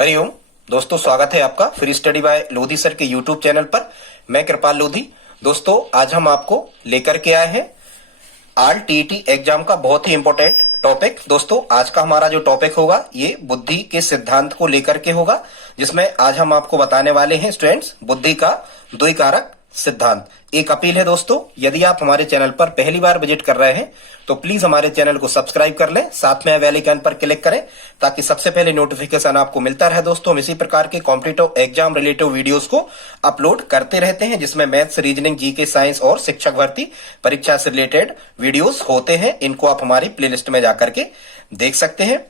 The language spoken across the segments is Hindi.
हरिओम दोस्तों, स्वागत है आपका free study bye Lodhi sir के यूट्यूब चैनल पर। मैं कृपाल लोधी। दोस्तों, आज हम आपको लेकर के आए हैं RTT एग्जाम का बहुत ही इंपॉर्टेंट टॉपिक। दोस्तों, आज का हमारा जो टॉपिक होगा ये बुद्धि के सिद्धांत को लेकर के होगा, जिसमें आज हम आपको बताने वाले हैं स्टूडेंट्स बुद्धि का द्विकारक सिद्धांत। एक अपील है दोस्तों, यदि आप हमारे चैनल पर पहली बार विजिट कर रहे हैं तो प्लीज हमारे चैनल को सब्सक्राइब कर लें, साथ में बेल आइकन पर क्लिक करें ताकि सबसे पहले नोटिफिकेशन आपको मिलता रहे। दोस्तों, हम इसी प्रकार के कॉम्पिटिटिव एग्जाम रिलेटिव वीडियोस को अपलोड करते रहते हैं, जिसमें मैथ्स, रीजनिंग, जीके, साइंस और शिक्षक भर्ती परीक्षा से रिलेटेड वीडियोस होते हैं। इनको आप हमारी प्लेलिस्ट में जाकर के देख सकते हैं।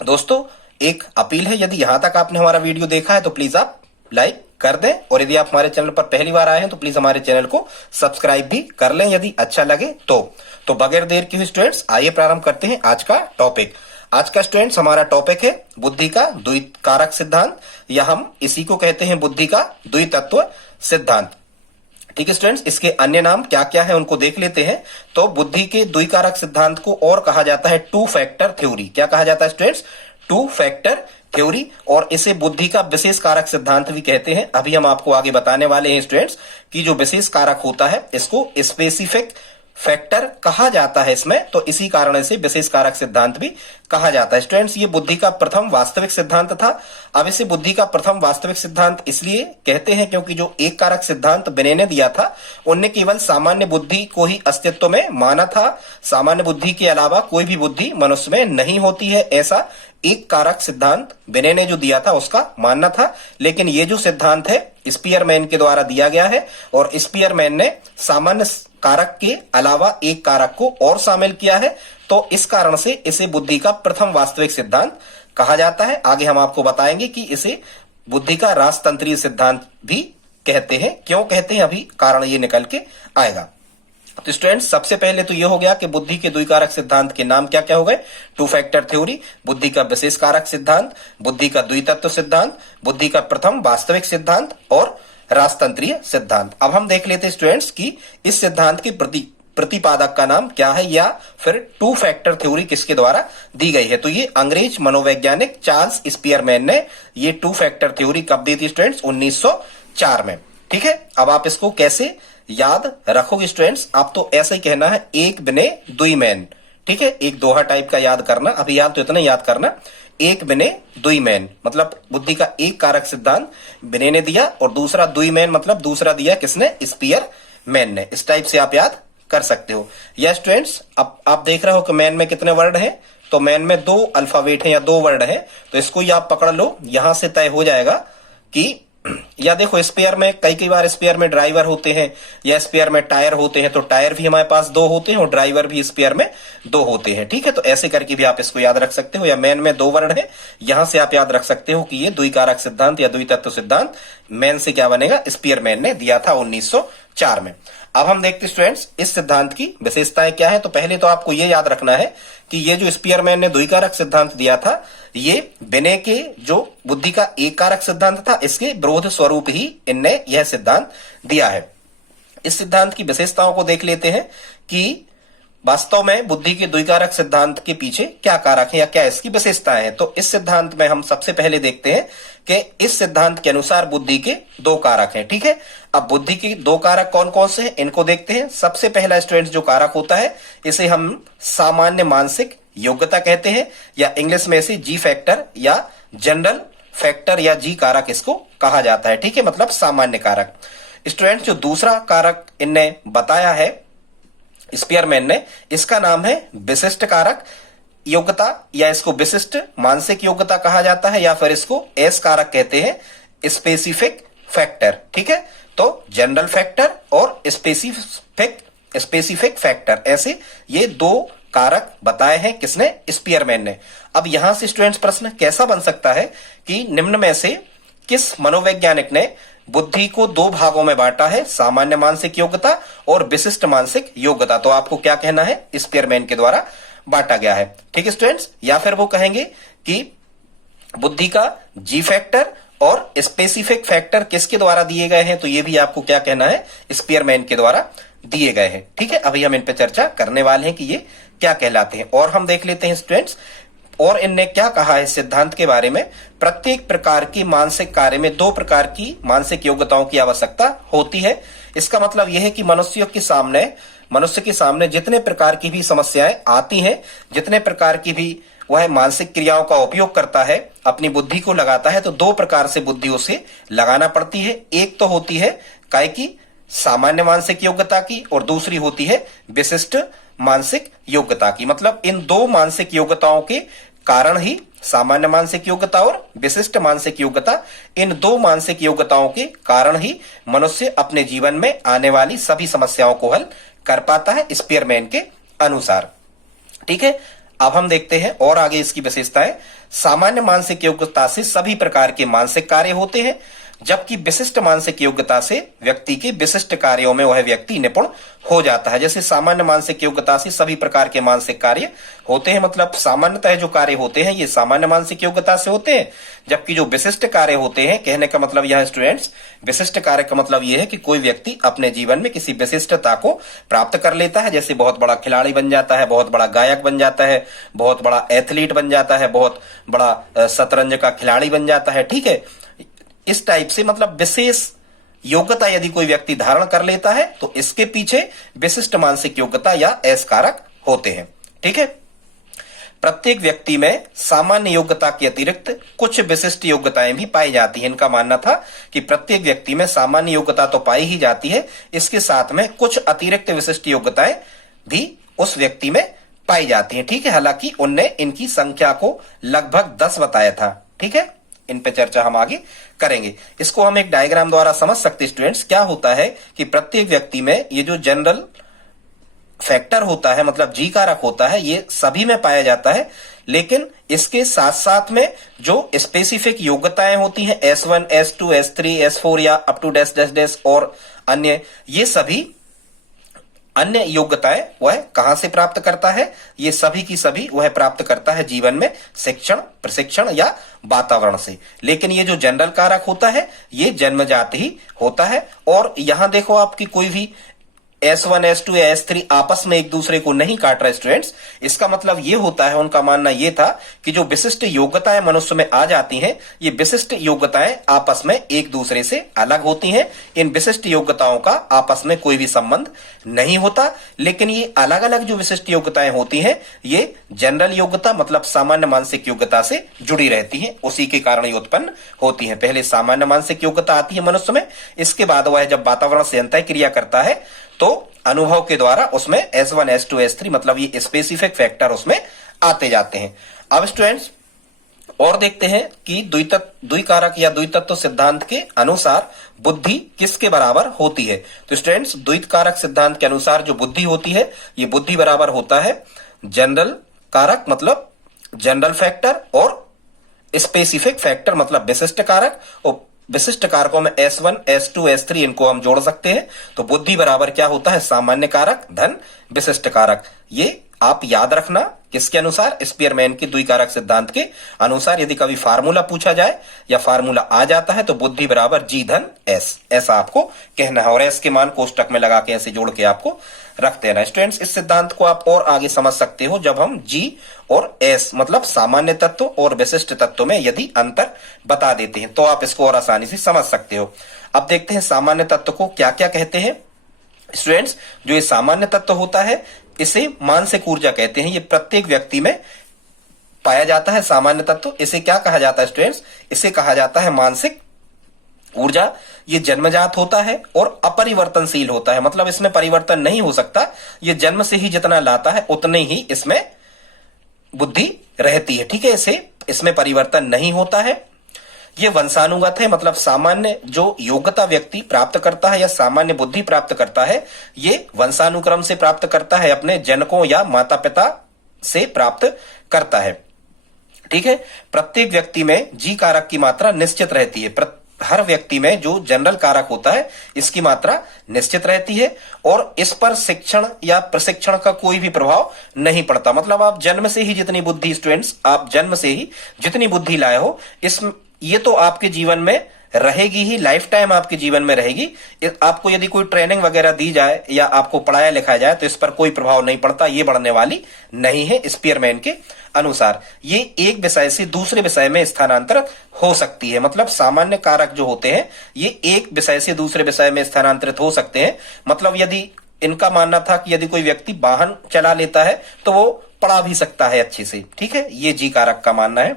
दोस्तों, एक अपील है, यदि यहां तक आपने हमारा वीडियो देखा है तो प्लीज आप लाइक कर दें, और यदि आप हमारे चैनल पर पहली बार आए हैं तो प्लीज हमारे चैनल को सब्सक्राइब भी कर लें यदि अच्छा लगे तो बगैर देर के हुए स्टूडेंट्स आइए प्रारंभ करते हैं आज का टॉपिक। आज का स्टूडेंट्स हमारा टॉपिक है बुद्धि का द्विकारक सिद्धांत, या हम इसी को कहते हैं बुद्धि का द्वितत्व सिद्धांत। ठीक है स्टूडेंट्स, इसके अन्य नाम क्या क्या है उनको देख लेते हैं। तो बुद्धि के द्विकारक सिद्धांत को और कहा जाता है टू फैक्टर थ्योरी। क्या कहा जाता है स्टूडेंट्स? टू फैक्टर थ्योरी, और इसे बुद्धि का विशेष कारक सिद्धांत भी कहते हैं। अभी हम आपको आगे बताने वाले हैं स्टूडेंट्स कि जो विशेष कारक होता है इसको स्पेसिफिक फैक्टर कहा जाता है इसमें, तो इसी कारण से विशेष कारक सिद्धांत भी कहा जाता है। स्टूडेंट्स, ये बुद्धि का प्रथम वास्तविक सिद्धांत था। अब इसे बुद्धि का प्रथम वास्तविक सिद्धांत इसलिए कहते हैं क्योंकि जो एक कारक सिद्धांत बिने ने दिया था उनने केवल सामान्य बुद्धि को ही अस्तित्व में माना था। सामान्य बुद्धि के अलावा कोई भी बुद्धि मनुष्य में नहीं होती है, ऐसा एक कारक सिद्धांत बिने ने जो दिया था उसका मानना था। लेकिन ये जो सिद्धांत है स्पीयरमैन के द्वारा दिया गया है, और स्पीयरमैन ने सामान्य कारक के अलावा एक कारक को और शामिल किया है, तो इस कारण से इसे बुद्धि का प्रथम वास्तविक सिद्धांत कहा जाता है। आगे हम आपको बताएंगे कि इसे बुद्धि का राजतंत्रीय सिद्धांत भी कहते हैं। क्यों कहते हैं, अभी कारण ये निकल के आएगा। तो स्टूडेंट्स, सबसे पहले तो ये हो गया कि बुद्धि के द्विकारक सिद्धांत के नाम क्या क्या हो गए। टू फैक्टर थ्योरी, बुद्धि का विशेष कारक सिद्धांत, बुद्धि का द्वितत्व सिद्धांत, बुद्धि का प्रथम वास्तविक सिद्धांत और राजतंत्रीय सिद्धांत। अब हम देख लेते हैं स्टूडेंट्स कि इस सिद्धांत के प्रतिपादक का नाम क्या है, या फिर टू फैक्टर थ्योरी किसके द्वारा दी गई है। तो ये अंग्रेज मनोवैज्ञानिक चार्ल्स स्पीयरमैन ने ये टू फैक्टर थ्योरी कब दी थी स्टूडेंट्स? 1904 में। ठीक है, अब आप इसको कैसे याद रखोगे स्टूडेंट्स? आप तो ऐसे ही कहना है, एक बिने दुई मैन। ठीक है, एक दोहा टाइप का याद करना। अभी याद तो इतना याद करना, एक बिने दुई मैन मतलब बुद्धि का एक कारक सिद्धांत बिने ने दिया, और दूसरा दुई मैन मतलब दूसरा दिया किसने? स्पीयरमैन ने। इस टाइप से आप याद कर सकते हो। या स्टूडेंट्स, अब आप देख रहे हो कि मैन में कितने वर्ड हैं, तो मैन में दो अल्फाबेट हैं या दो वर्ड हैं, तो इसको ही आप पकड़ लो। यहां से तय हो जाएगा कि या देखो, स्पेयर में कई बार स्पेयर में ड्राइवर होते हैं या स्पेयर में टायर होते हैं, तो टायर भी हमारे पास दो होते हैं और ड्राइवर भी स्पेयर में दो होते हैं। ठीक है, तो ऐसे करके भी आप इसको याद रख सकते हो। या मैन में दो वर्ड है, यहां से आप याद रख सकते हो कि ये द्विकारक सिद्धांत या द्वितत्व सिद्धांत मैन से क्या बनेगा? स्पीयरमैन ने दिया था 1904 में। अब हम देखते स्टूडेंट्स इस सिद्धांत की विशेषताएं क्या है। तो पहले तो आपको ये याद रखना है कि ये जो स्पीयरमैन ने द्विकारक सिद्धांत दिया था, ये बिने के जो बुद्धि का एक कारक सिद्धांत था इसके विरोध स्वरूप ही इनने यह सिद्धांत दिया है। इस सिद्धांत की विशेषताओं को देख लेते हैं कि वास्तव में बुद्धि के द्विकारक सिद्धांत के पीछे क्या कारक है या क्या इसकी विशेषताएं हैं। तो इस सिद्धांत में हम सबसे पहले देखते हैं कि इस सिद्धांत के अनुसार बुद्धि के दो कारक हैं। ठीक है, अब बुद्धि के दो कारक कौन कौन से हैं इनको देखते हैं। सबसे पहला स्टूडेंट्स जो कारक होता है इसे हम सामान्य मानसिक योग्यता कहते हैं, या इंग्लिश में इसे जी फैक्टर या जनरल फैक्टर या जी कारक इसको कहा जाता है। ठीक है, मतलब सामान्य कारक। स्टूडेंट्स, जो दूसरा कारक इनने बताया है स्पीयरमैन ने, इसका नाम है विशिष्ट कारक योग्यता, या इसको विशिष्ट मानसिक योग्यता कहा जाता है, या फिर इसको एस कारक कहते हैं, स्पेसिफिक फैक्टर। ठीक है, तो जनरल फैक्टर और स्पेसिफिक फैक्टर, ऐसे ये दो कारक बताए हैं किसने? स्पीयरमैन ने। अब यहां से स्टूडेंट्स प्रश्न कैसा बन सकता है कि निम्न में से किस मनोवैज्ञानिक ने बुद्धि को दो भागों में बांटा है, सामान्य मानसिक योग्यता और विशिष्ट मानसिक योग्यता? तो आपको क्या कहना है? स्पीयरमैन के द्वारा बांटा गया है। ठीक है स्टूडेंट्स, या फिर वो कहेंगे कि बुद्धि का जी फैक्टर और स्पेसिफिक फैक्टर किसके द्वारा दिए गए हैं? तो ये भी आपको क्या कहना है? स्पीयरमैन के द्वारा दिए गए हैं। ठीक है, अभी हम इन पे चर्चा करने वाले हैं कि ये क्या कहलाते हैं। और हम देख लेते हैं स्टूडेंट्स और इनने क्या कहा है सिद्धांत के बारे में, प्रत्येक प्रकार की मानसिक कार्य में 2 प्रकार की मानसिक योग्यताओं की आवश्यकता होती है। इसका मतलब यह है कि मनुष्य के सामने जितने प्रकार की भी समस्याएं आती हैं, जितने प्रकार की भी वह मानसिक क्रियाओं का उपयोग करता है, अपनी बुद्धि को लगाता है, तो 2 प्रकार से बुद्धि उसे लगाना पड़ती है। एक तो होती है काय की सामान्य मानसिक योग्यता की, और दूसरी होती है विशिष्ट मानसिक योग्यता की। मतलब इन 2 मानसिक योग्यताओं के कारण ही, सामान्य मानसिक योग्यता और विशिष्ट मानसिक योग्यता, इन 2 मानसिक योग्यताओं के कारण ही मनुष्य अपने जीवन में आने वाली सभी समस्याओं को हल कर पाता है, स्पीयरमैन के अनुसार। ठीक है, अब हम देखते हैं और आगे इसकी विशेषताएं। सामान्य मानसिक योग्यता से सभी प्रकार के मानसिक कार्य होते हैं, जबकि विशिष्ट मानसिक योग्यता से व्यक्ति के विशिष्ट कार्यों में वह व्यक्ति निपुण हो जाता है। जैसे सामान्य मानसिक योग्यता से सभी प्रकार के मानसिक कार्य होते हैं, मतलब सामान्यतः जो कार्य होते हैं ये सामान्य मानसिक योग्यता से होते हैं, जबकि जो विशिष्ट कार्य होते हैं, कहने का मतलब यह स्टूडेंट्स, विशिष्ट कार्य का मतलब यह है कि कोई व्यक्ति अपने जीवन में किसी विशिष्टता को प्राप्त कर लेता है, जैसे बहुत बड़ा खिलाड़ी बन जाता है, बहुत बड़ा गायक बन जाता है, बहुत बड़ा एथलीट बन जाता है, बहुत बड़ा शतरंज का खिलाड़ी बन जाता है। ठीक है, इस टाइप से मतलब विशेष योग्यता यदि कोई व्यक्ति धारण कर लेता है तो इसके पीछे विशिष्ट मानसिक योग्यता या एस कारक होते हैं। ठीक है, प्रत्येक व्यक्ति में सामान्य योग्यता के अतिरिक्त कुछ विशिष्ट योग्यताएं भी पाई जाती हैं। इनका मानना था कि प्रत्येक व्यक्ति में सामान्य योग्यता तो पाई ही जाती है, इसके साथ में कुछ अतिरिक्त विशिष्ट योग्यताएं भी उस व्यक्ति में पाई जाती हैं। ठीक है, हालांकि उनने इनकी संख्या को लगभग 10 बताया था। ठीक है, इन पे चर्चा हम आगे करेंगे। इसको हम एक डायग्राम द्वारा समझ सकते हैं स्टूडेंट्स। क्या होता है कि प्रत्येक व्यक्ति में ये जो जनरल फैक्टर होता है, मतलब जी कारक होता है, ये सभी में पाया जाता है, लेकिन इसके साथ साथ में जो स्पेसिफिक योग्यताएं होती हैं S1, S2, S3, S4 या up to dash dash dash और अन्य, ये सभी अन्य योग्यताएं वह कहां से प्राप्त करता है? ये सभी की सभी वह प्राप्त करता है जीवन में शिक्षण, प्रशिक्षण या वातावरण से। लेकिन ये जो जनरल कारक होता है ये जन्मजात ही होता है। और यहां देखो आपकी कोई भी S1, S2 या S3 आपस में एक दूसरे को नहीं काट रहे स्टूडेंट्स। इसका मतलब ये होता है, उनका मानना ये था कि जो विशिष्ट योग्यताएं मनुष्य में आ जाती हैं, ये विशिष्ट योग्यताएं आपस में एक दूसरे से अलग होती हैं। इन विशिष्ट योग्यताओं का आपस में कोई भी संबंध नहीं होता, लेकिन ये अलग अलग जो विशिष्ट योग्यताएं होती हैं ये जनरल योग्यता मतलब सामान्य मानसिक योग्यता से जुड़ी रहती है, उसी के कारण ये उत्पन्न होती है। पहले सामान्य मानसिक योग्यता आती है मनुष्य में, इसके बाद वह जब वातावरण से अंतःक्रिया करता है तो अनुभव के द्वारा उसमें S1, S2, S3 मतलब ये स्पेसिफिक फैक्टर उसमें आते जाते हैं। अब स्टूडेंट्स और देखते हैं कि द्विकारक या द्वितत्व सिद्धांत के अनुसार बुद्धि किसके बराबर होती है। तो स्टूडेंट्स द्विकारक सिद्धांत के अनुसार जो बुद्धि होती है, ये बुद्धि बराबर होता है जनरल कारक मतलब जनरल फैक्टर और स्पेसिफिक फैक्टर मतलब विशिष्ट कारक। और विशिष्ट कारकों में S1, S2, S3 इनको हम जोड़ सकते हैं। तो बुद्धि बराबर क्या होता है? सामान्य कारक धन विशिष्ट कारक। ये आप याद रखना किसके अनुसार? स्पीयरमैन के द्विकारक सिद्धांत के अनुसार। यदि कभी फार्मूला पूछा जाए या फार्मूला आ जाता है तो बुद्धि बराबर G धन S, ऐसा आपको कहना है। और S के मान कोष्टक में लगा के ऐसे जोड़ के आपको रख देना। स्टूडेंट्स इस सिद्धांत को आप और आगे समझ सकते हो जब हम G और S मतलब सामान्य तत्व और विशिष्ट तत्व में यदि अंतर बता देते हैं तो आप इसको और आसानी से समझ सकते हो। अब देखते हैं सामान्य तत्व को क्या क्या कहते हैं। स्टूडेंट्स जो ये सामान्य तत्व होता है इसे मानसिक ऊर्जा कहते हैं। ये प्रत्येक व्यक्ति में पाया जाता है सामान्य तत्व। इसे क्या कहा जाता है स्टूडेंट्स? इसे कहा जाता है मानसिक ऊर्जा। ये जन्मजात होता है और अपरिवर्तनशील होता है, मतलब इसमें परिवर्तन नहीं हो सकता। ये जन्म से ही जितना लाता है उतने ही इसमें बुद्धि रहती है। ठीक है, इसमें परिवर्तन नहीं होता है। ये वंशानुगत है, मतलब सामान्य जो योग्यता व्यक्ति प्राप्त करता है या सामान्य बुद्धि प्राप्त करता है ये वंशानुक्रम से प्राप्त करता है, अपने जनकों या माता पिता से प्राप्त करता है। ठीक है, प्रत्येक व्यक्ति में जी कारक की मात्रा निश्चित रहती है। हर व्यक्ति में जो जनरल कारक होता है इसकी मात्रा निश्चित रहती है और इस पर शिक्षण या प्रशिक्षण का कोई भी प्रभाव नहीं पड़ता। मतलब आप जन्म से ही जितनी बुद्धि स्टूडेंट्स आप जन्म से ही जितनी बुद्धि लाए हो ये तो आपके जीवन में रहेगी ही, लाइफ टाइम आपके जीवन में रहेगी। आपको यदि कोई ट्रेनिंग वगैरह दी जाए या आपको पढ़ाया लिखाया जाए तो इस पर कोई प्रभाव नहीं पड़ता, ये बढ़ने वाली नहीं है। स्पीयरमैन के अनुसार ये एक विषय से दूसरे विषय में स्थानांतरित हो सकती है। मतलब सामान्य कारक जो होते हैं ये एक विषय से दूसरे विषय में स्थानांतरित हो सकते हैं। मतलब यदि इनका मानना था कि यदि कोई व्यक्ति वाहन चला लेता है तो वो पढ़ा भी सकता है अच्छे से, ठीक है, ये जी कारक का मानना है।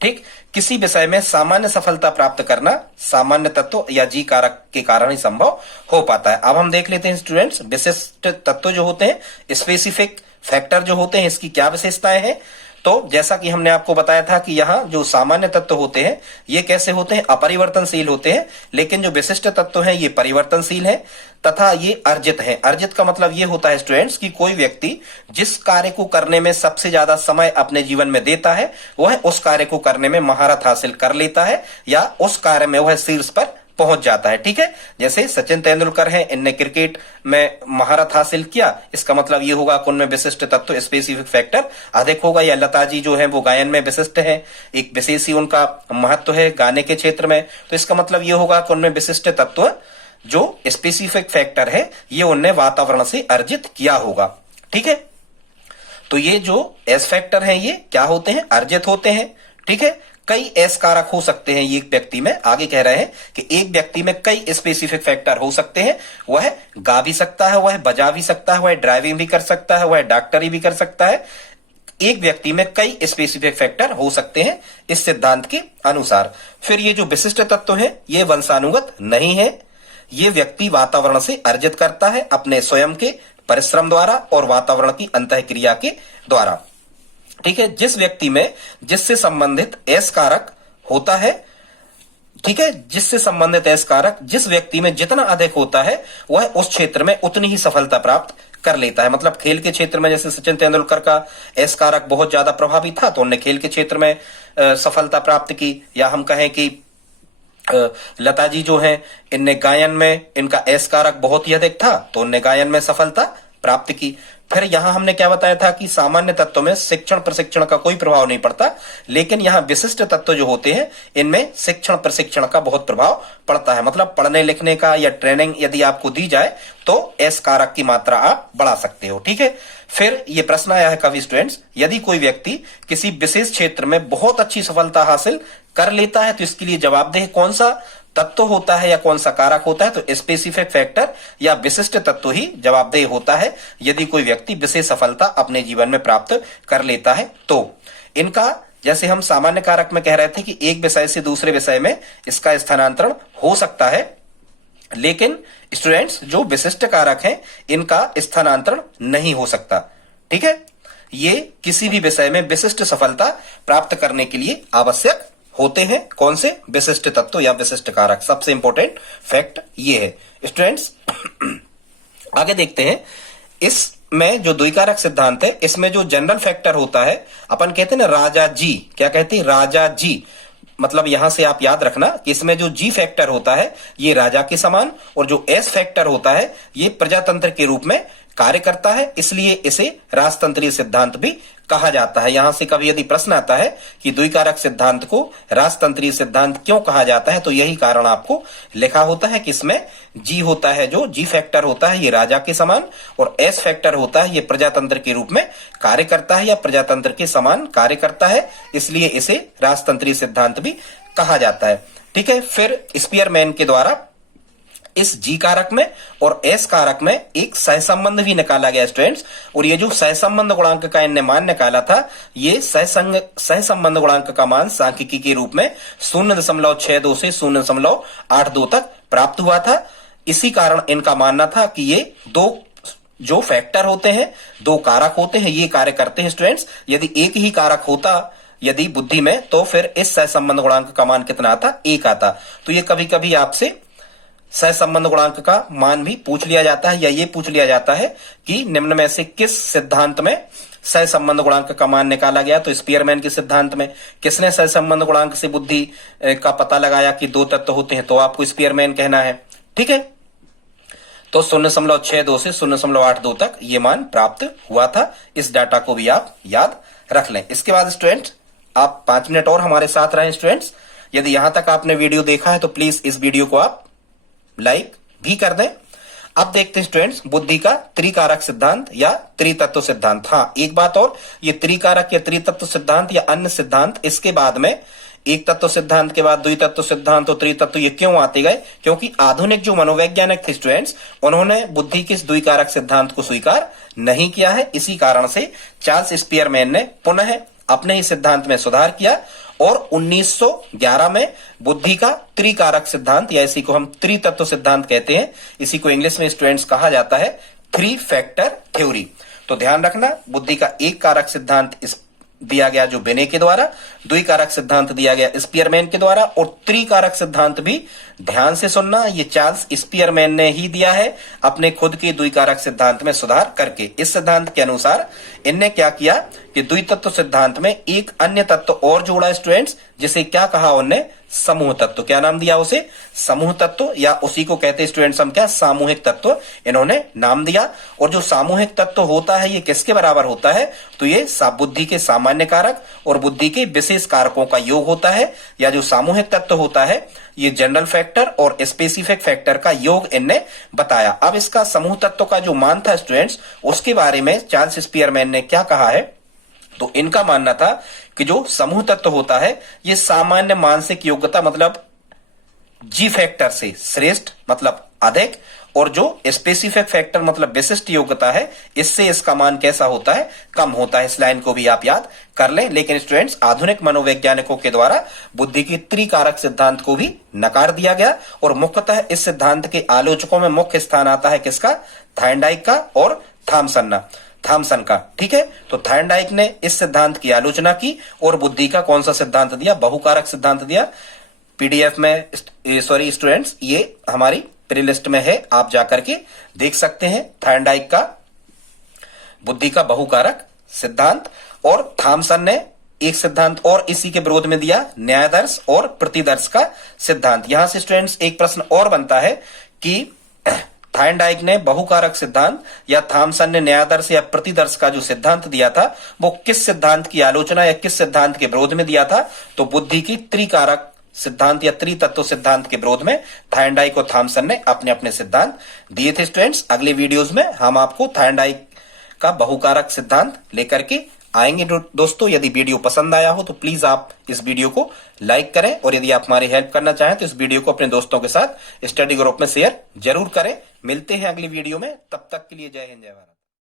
ठीक, किसी विषय में सामान्य सफलता प्राप्त करना सामान्य तत्व या जी कारक के कारण ही संभव हो पाता है। अब हम देख लेते हैं स्टूडेंट्स, विशिष्ट तत्व जो होते हैं, स्पेसिफिक फैक्टर जो होते हैं, इसकी क्या विशेषताएं हैं। तो जैसा कि हमने आपको बताया था कि यहाँ जो सामान्य तत्व होते हैं ये कैसे होते हैं, अपरिवर्तनशील होते हैं, लेकिन जो विशिष्ट तत्व हैं ये परिवर्तनशील हैं तथा ये अर्जित हैं। अर्जित का मतलब ये होता है स्टूडेंट्स कि कोई व्यक्ति जिस कार्य को करने में सबसे ज्यादा समय अपने जीवन में देता है वह उस कार्य को करने में महारत हासिल कर लेता है या उस कार्य में वह शीर्ष पर पहुंच जाता है। ठीक है, जैसे सचिन तेंदुलकर हैं, इनने क्रिकेट में महारत हासिल किया, इसका मतलब ये होगा कि उनमें विशिष्ट तत्व स्पेसिफिक फैक्टर अधिक होगा। या लता जी जो है वो गायन में विशिष्ट है, एक विशेष ही उनका महत्व है गाने के क्षेत्र में, तो इसका मतलब ये होगा कि उनमें विशिष्ट तत्व जो स्पेसिफिक फैक्टर है ये उनने वातावरण से अर्जित किया होगा। ठीक है, तो ये जो एस फैक्टर है ये क्या होते हैं, अर्जित होते हैं। ठीक है, कई एस कारक हो सकते हैं ये एक व्यक्ति में। आगे कह रहे हैं कि एक व्यक्ति में कई स्पेसिफिक फैक्टर हो सकते हैं, वह गा भी सकता है, वह बजा भी सकता है, वह ड्राइविंग भी कर सकता है, वह डॉक्टरी भी कर सकता है। एक व्यक्ति में कई स्पेसिफिक फैक्टर हो सकते हैं इस सिद्धांत के अनुसार। फिर ये जो विशिष्ट तत्व है ये वंशानुगत नहीं है, ये व्यक्ति वातावरण से अर्जित करता है अपने स्वयं के परिश्रम द्वारा और वातावरण की अंतःक्रिया के द्वारा। ठीक है, जिस व्यक्ति में जिससे संबंधित एस कारक होता है, ठीक है, जिससे संबंधित एस कारक जिस व्यक्ति में जितना अधिक होता है वह उस क्षेत्र में उतनी ही सफलता प्राप्त कर लेता है। मतलब खेल के क्षेत्र में जैसे सचिन तेंदुलकर का एस कारक बहुत ज्यादा प्रभावी था तो उन्होंने खेल के क्षेत्र में सफलता प्राप्त की, या हम कहें कि लता जी जो हैं इनने गायन में इनका एस कारक बहुत ही अधिक था तो उन्होंने गायन में सफलता प्राप्त की। फिर यहां हमने क्या बताया था कि सामान्य तत्व में शिक्षण प्रशिक्षण का कोई प्रभाव नहीं पड़ता, लेकिन यहां विशिष्ट तत्व जो होते हैं इनमें शिक्षण प्रशिक्षण का बहुत प्रभाव पड़ता है। मतलब पढ़ने लिखने का या ट्रेनिंग यदि आपको दी जाए तो एस कारक की मात्रा आप बढ़ा सकते हो। ठीक है, फिर ये प्रश्न आया है कभी स्टूडेंट्स, यदि कोई व्यक्ति किसी विशेष क्षेत्र में बहुत अच्छी सफलता हासिल कर लेता है तो इसके लिए जवाबदेह कौन सा तत्व होता है या कौन सा कारक होता है, तो स्पेसिफिक फैक्टर या विशिष्ट तत्व ही जवाबदेह होता है यदि कोई व्यक्ति विशेष सफलता अपने जीवन में प्राप्त कर लेता है। तो इनका जैसे हम सामान्य कारक में कह रहे थे कि एक विषय से दूसरे विषय में इसका स्थानांतरण हो सकता है, लेकिन स्टूडेंट्स जो विशिष्ट कारक हैं इनका स्थानांतरण नहीं हो सकता। ठीक है, ये किसी भी विषय में विशिष्ट सफलता प्राप्त करने के लिए आवश्यक होते हैं। कौन से, विशिष्ट तत्व या विशिष्ट कारक, सबसे इंपॉर्टेंट फैक्ट ये है स्टूडेंट्स। आगे देखते हैं, इसमें जो द्विकारक सिद्धांत है इसमें जो जनरल फैक्टर होता है, अपन कहते हैं ना राजा जी, क्या कहते हैं, राजा जी। मतलब यहां से आप याद रखना कि इसमें जो जी फैक्टर होता है ये राजा के समान और जो एस फैक्टर होता है ये प्रजातंत्र के रूप में कार्य करता है, इसलिए इसे राजतंत्रीय सिद्धांत भी कहा जाता है। यहां से कभी यदि प्रश्न आता है कि द्विकारक सिद्धांत को राजतंत्रीय सिद्धांत क्यों कहा जाता है तो यही कारण आपको लिखा होता है कि इसमें जी होता है, जो जी फैक्टर होता है ये राजा के समान और एस फैक्टर होता है ये प्रजातंत्र के रूप में कार्य करता है या प्रजातंत्र के समान कार्य करता है, इसलिए इसे राजतंत्रीय सिद्धांत भी कहा जाता है। ठीक है, फिर स्पीयरमैन के द्वारा इस जी कारक में और एस कारक में एक सहसंबंध भी निकाला गया स्टूडेंट्स, और ये जो सहसंबंध गुणांक का इनने मान निकाला था ये सहसंबंध गुणांक का मान सांख्यिकी के रूप में 0.62 से 0.82 तक प्राप्त हुआ था। इसी कारण इनका मानना था कि ये दो जो फैक्टर होते हैं, दो कारक होते हैं, ये कार्य करते हैं स्टूडेंट्स। यदि एक ही कारक होता यदि बुद्धि में तो फिर इस सहसंबंध गुणांक का मान कितना आता, 1 आता। तो ये कभी कभी आपसे सहसंबंध गुणांक का मान भी पूछ लिया जाता है या ये पूछ लिया जाता है कि निम्न में से किस सिद्धांत में सहसंबंध गुणांक का मान निकाला गया। तो स्पीयरमैन के सिद्धांत में किसने सहसंबंध गुणांक से बुद्धि का पता लगाया कि दो तत्व होते हैं, तो आपको स्पीयरमैन कहना है। ठीक है, तो 0.62 से 0.82 तक ये मान प्राप्त हुआ था। इस डाटा को भी आप याद रख लें। इसके बाद स्टूडेंट आप 5 मिनट और हमारे साथ रहें स्टूडेंट्स। यदि यहां तक आपने वीडियो देखा है तो प्लीज इस वीडियो को आप लाइक भी कर दें। अब देखते हैं स्टूडेंट्स बुद्धि का त्रिकारक सिद्धांत या त्रितत्व सिद्धांत। हाँ, एक बात और, ये त्रिकारक या त्रितत्व सिद्धांत या अन्य सिद्धांत इसके बाद में एक तत्व सिद्धांत के बाद द्वितत्व सिद्धांत और त्रितत्व ये क्यों आते गए? क्योंकि आधुनिक जो मनोवैज्ञानिक थे स्टूडेंट्स, उन्होंने बुद्धि के इस द्विकारक सिद्धांत को स्वीकार नहीं किया है। इसी कारण से चार्ल्स स्पीयरमैन ने पुनः अपने ही सिद्धांत में सुधार किया और 1911 में बुद्धि का त्रिकारक सिद्धांत या इसी को हम त्रितत्व सिद्धांत कहते हैं, इसी को इंग्लिश में स्टूडेंट्स कहा जाता है थ्री फैक्टर थ्योरी। तो ध्यान रखना, बुद्धि का एक कारक सिद्धांत इस दिया गया जो बेने के द्वारा, द्विकारक सिद्धांत दिया गया स्पीयरमैन के द्वारा, और त्रिकारक सिद्धांत भी ध्यान से सुनना, ये चार्ल्स स्पीयरमैन ने ही दिया है अपने खुद के द्विकारक सिद्धांत में सुधार करके। इस सिद्धांत के अनुसार इनने क्या किया कि द्वितत्व सिद्धांत में एक अन्य तत्व और जोड़ा स्टूडेंट्स, जिसे क्या कहा उनने? समूह तत्व। क्या नाम दिया उसे? समूह तत्व, या उसी को कहते स्टूडेंट्स हम क्या? सामूहिक तत्व इन्होंने नाम दिया। और जो सामूहिक तत्व होता है ये किसके बराबर होता है? तो ये बुद्धि के सामान्य कारक और बुद्धि के विशेष कारकों का योग होता है, या जो सामूहिक तत्व होता है ये जनरल फैक्टर और स्पेसिफिक फैक्टर का योग इनने बताया। अब इसका समूह तत्व का जो मान था स्टूडेंट्स, उसके बारे में चार्ल्स स्पीयरमैन ने क्या कहा है? तो इनका मानना था कि जो समूह तत्व होता है ये सामान्य मानसिक योग्यता मतलब जी फैक्टर से श्रेष्ठ मतलब अधिक, और जो स्पेसिफिक फैक्टर मतलब विशिष्ट योग्यता है इससे इसका मान कैसा होता है? कम होता है। इस लाइन को भी आप याद कर लें। लेकिन स्टूडेंट्स आधुनिक मनोवैज्ञानिकों के द्वारा बुद्धि की त्रिकारक सिद्धांत को भी नकार दिया गया, और मुख्यतः इस सिद्धांत के आलोचकों में मुख्य स्थान आता है किसका? थायरनडाइक का और थॉमसन का। ठीक है, तो थायरनडाइक ने इस सिद्धांत की आलोचना की और बुद्धि का कौन सा सिद्धांत दिया? बहुकारक सिद्धांत दिया। पीडीएफ में सॉरी स्टूडेंट्स ये हमारी प्लेलिस्ट में है, आप जाकर के देख सकते हैं थायरनडाइक का बुद्धि का बहुकारक सिद्धांत। और थॉमसन ने एक सिद्धांत और इसी के विरोध में दिया, न्यायादर्श और प्रतिदर्श का सिद्धांत। यहां से स्टूडेंट्स एक प्रश्न और बनता है कि थायरनडाइक ने बहुकारक सिद्धांत या थॉमसन ने न्यायादर्श या प्रतिदर्श का जो सिद्धांत दिया था वो किस सिद्धांत की आलोचना या किस सिद्धांत के विरोध में दिया था? तो बुद्धि की त्रिकारक सिद्धांत या त्रितत्व सिद्धांत के विरोध में थायरनडाइक और थॉमसन ने अपने अपने सिद्धांत दिए थे। स्टूडेंट्स अगले वीडियोस में हम आपको थायरनडाइक का बहुकारक सिद्धांत लेकर के आएंगे। दोस्तों यदि वीडियो पसंद आया हो तो प्लीज आप इस वीडियो को लाइक करें, और यदि आप हमारी हेल्प करना चाहें तो इस वीडियो को अपने दोस्तों के साथ स्टडी ग्रुप में शेयर जरूर करें। मिलते हैं अगली वीडियो में, तब तक के लिए जय हिंद जय भारत।